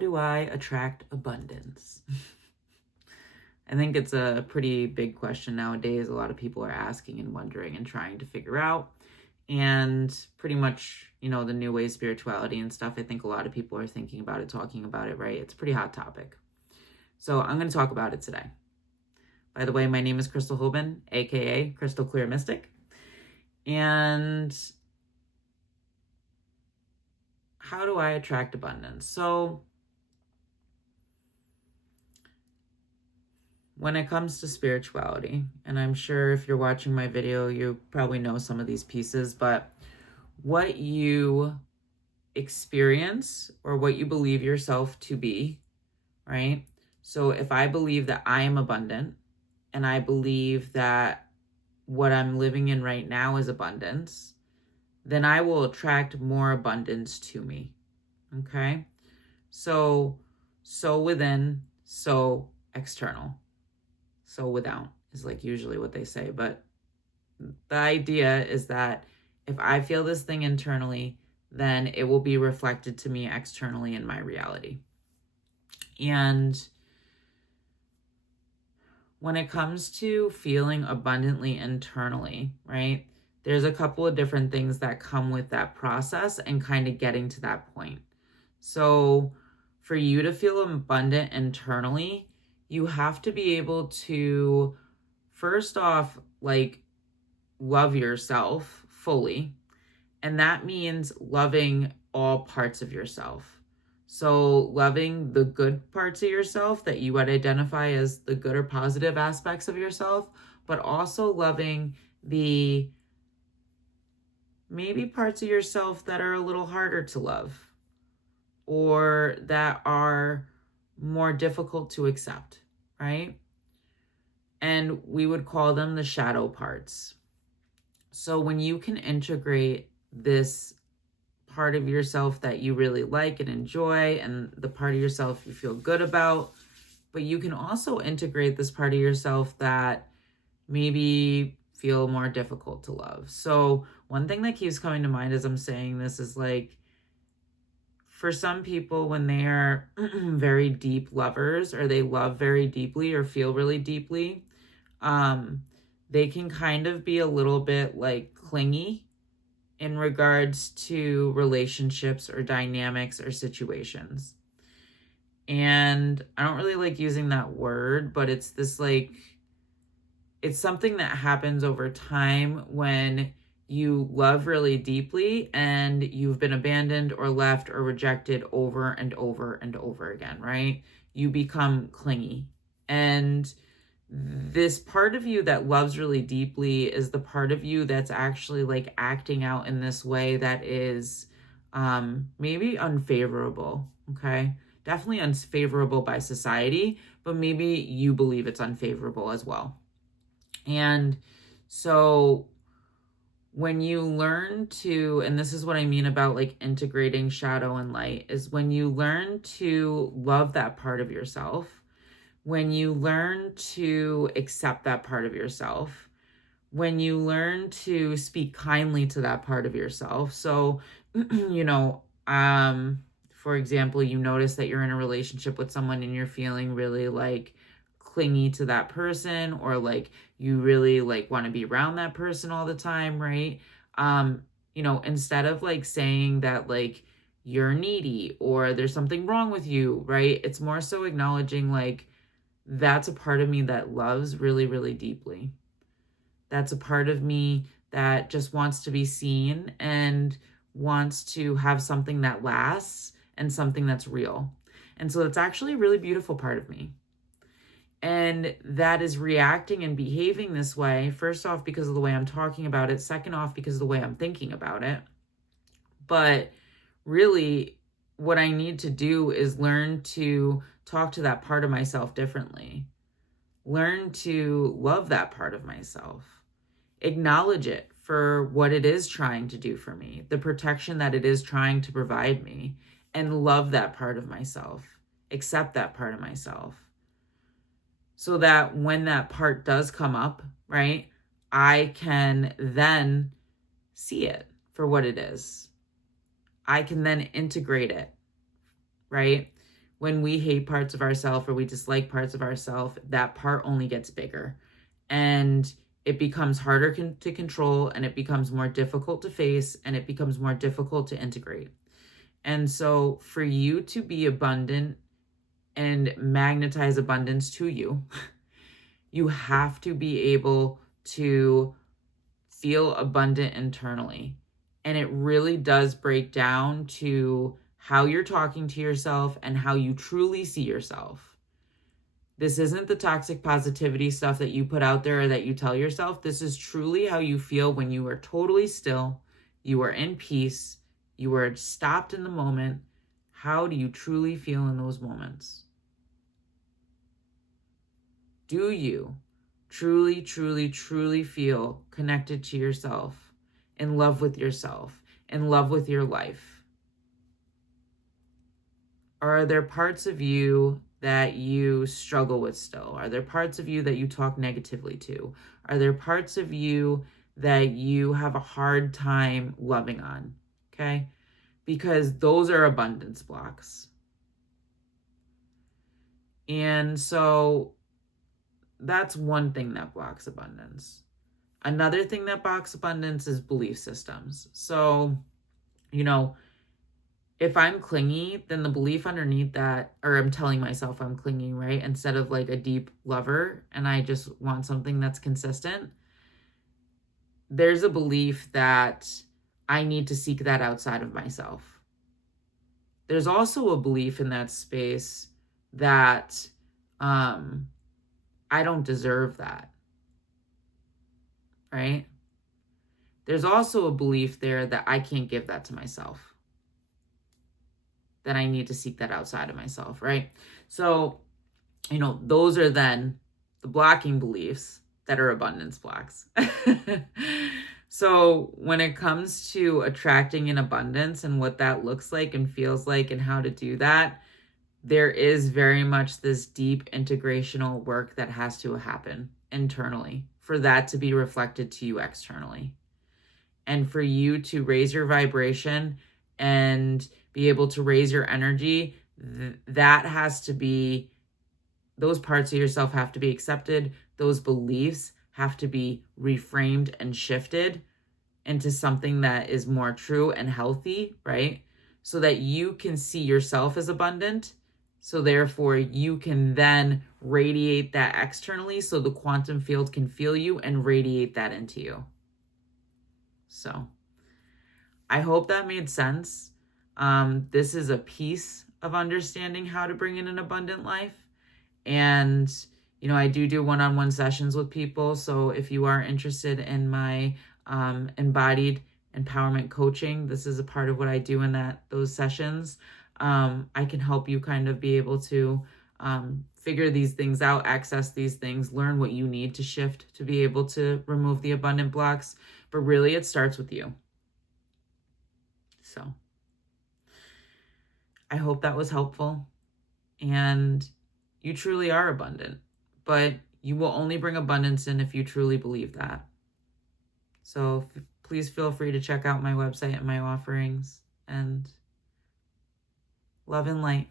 do I attract abundance? I think it's a pretty big question nowadays. A lot of people are asking and wondering and trying to figure out. And pretty much, the new way spirituality and stuff, I think a lot of people are thinking about it, talking about it, right? It's a pretty hot topic. So I'm going to talk about it today. By the way, my name is Crystal Hoban, aka Crystal Clear Mystic. And how do I attract abundance? So when it comes to spirituality, and I'm sure if you're watching my video, you probably know some of these pieces, but what you experience or what you believe yourself to be, right? So if I believe that I am abundant and I believe that what I'm living in right now is abundance, then I will attract more abundance to me. Okay? So within, so external. So without is like usually what they say. But the idea is that if I feel this thing internally, then it will be reflected to me externally in my reality. And when it comes to feeling abundantly internally, right, there's a couple of different things that come with that process and kind of getting to that point. So for you to feel abundant internally, you have to be able to, first off, love yourself fully. And that means loving all parts of yourself. So loving the good parts of yourself that you would identify as the good or positive aspects of yourself, but also loving the maybe parts of yourself that are a little harder to love or that are more difficult to accept, right? And we would call them the shadow parts. So when you can integrate this part of yourself that you really like and enjoy and the part of yourself you feel good about, but you can also integrate this part of yourself that maybe feel more difficult to love. So one thing that keeps coming to mind as I'm saying this is for some people, when they are very deep lovers or they love very deeply or feel really deeply, they can kind of be a little bit clingy in regards to relationships or dynamics or situations. And I don't really like using that word, but it's this it's something that happens over time when you love really deeply and you've been abandoned or left or rejected over and over and over again, right? You become clingy. And this part of you that loves really deeply is the part of you that's actually acting out in this way that is maybe unfavorable, okay? Definitely unfavorable by society, but maybe you believe it's unfavorable as well. And so when you learn to, and this is what I mean about integrating shadow and light, is when you learn to love that part of yourself, when you learn to accept that part of yourself, when you learn to speak kindly to that part of yourself. So, for example, you notice that you're in a relationship with someone and you're feeling really clingy to that person, or you really want to be around that person all the time, right? Instead of saying that you're needy or there's something wrong with you, right? It's more so acknowledging that's a part of me that loves really, really deeply. That's a part of me that just wants to be seen and wants to have something that lasts and something that's real. And so it's actually a really beautiful part of me. And that is reacting and behaving this way, first off, because of the way I'm talking about it. Second off, because of the way I'm thinking about it. But really, what I need to do is learn to talk to that part of myself differently. Learn to love that part of myself. Acknowledge it for what it is trying to do for me, the protection that it is trying to provide me, and love that part of myself. Accept that part of myself. So that when that part does come up, right, I can then see it for what it is. I can then integrate it, right? when we hate parts of ourselves or we dislike parts of ourselves, that part only gets bigger. And it becomes harder to control, and it becomes more difficult to face, and it becomes more difficult to integrate. And so for you to be abundant and magnetize abundance to you, you have to be able to feel abundant internally. And it really does break down to how you're talking to yourself and how you truly see yourself. This isn't the toxic positivity stuff that you put out there or that you tell yourself. This is truly how you feel when you are totally still, you are in peace, you are stopped in the moment. How do you truly feel in those moments? Do you truly, truly, truly feel connected to yourself, in love with yourself, in love with your life? Or are there parts of you that you struggle with still? Are there parts of you that you talk negatively to? Are there parts of you that you have a hard time loving on? Okay? Because those are abundance blocks. And so that's one thing that blocks abundance. Another thing that blocks abundance is belief systems. So, if I'm clingy, then the belief underneath that, or I'm telling myself I'm clingy, right? Instead of like a deep lover and I just want something that's consistent, there's a belief that I need to seek that outside of myself. There's also a belief in that space that I don't deserve that, right? There's also a belief there that I can't give that to myself, that I need to seek that outside of myself, right? So, those are then the blocking beliefs that are abundance blocks. So when it comes to attracting in abundance and what that looks like and feels like and how to do that, there is very much this deep integrational work that has to happen internally for that to be reflected to you externally. And for you to raise your vibration and be able to raise your energy, that has to be, those parts of yourself have to be accepted. Those beliefs have to be reframed and shifted into something that is more true and healthy, right? So that you can see yourself as abundant. So therefore you can then radiate that externally so the quantum field can feel you and radiate that into you. So I hope that made sense. This is a piece of understanding how to bring in an abundant life. And, I do one-on-one sessions with people. So if you are interested in my embodied empowerment coaching, this is a part of what I do in those sessions. I can help you kind of be able to figure these things out, access these things, learn what you need to shift to be able to remove the abundant blocks. But really, it starts with you. So I hope that was helpful. And you truly are abundant, but you will only bring abundance in if you truly believe that. So please feel free to check out my website and my offerings, and love and light.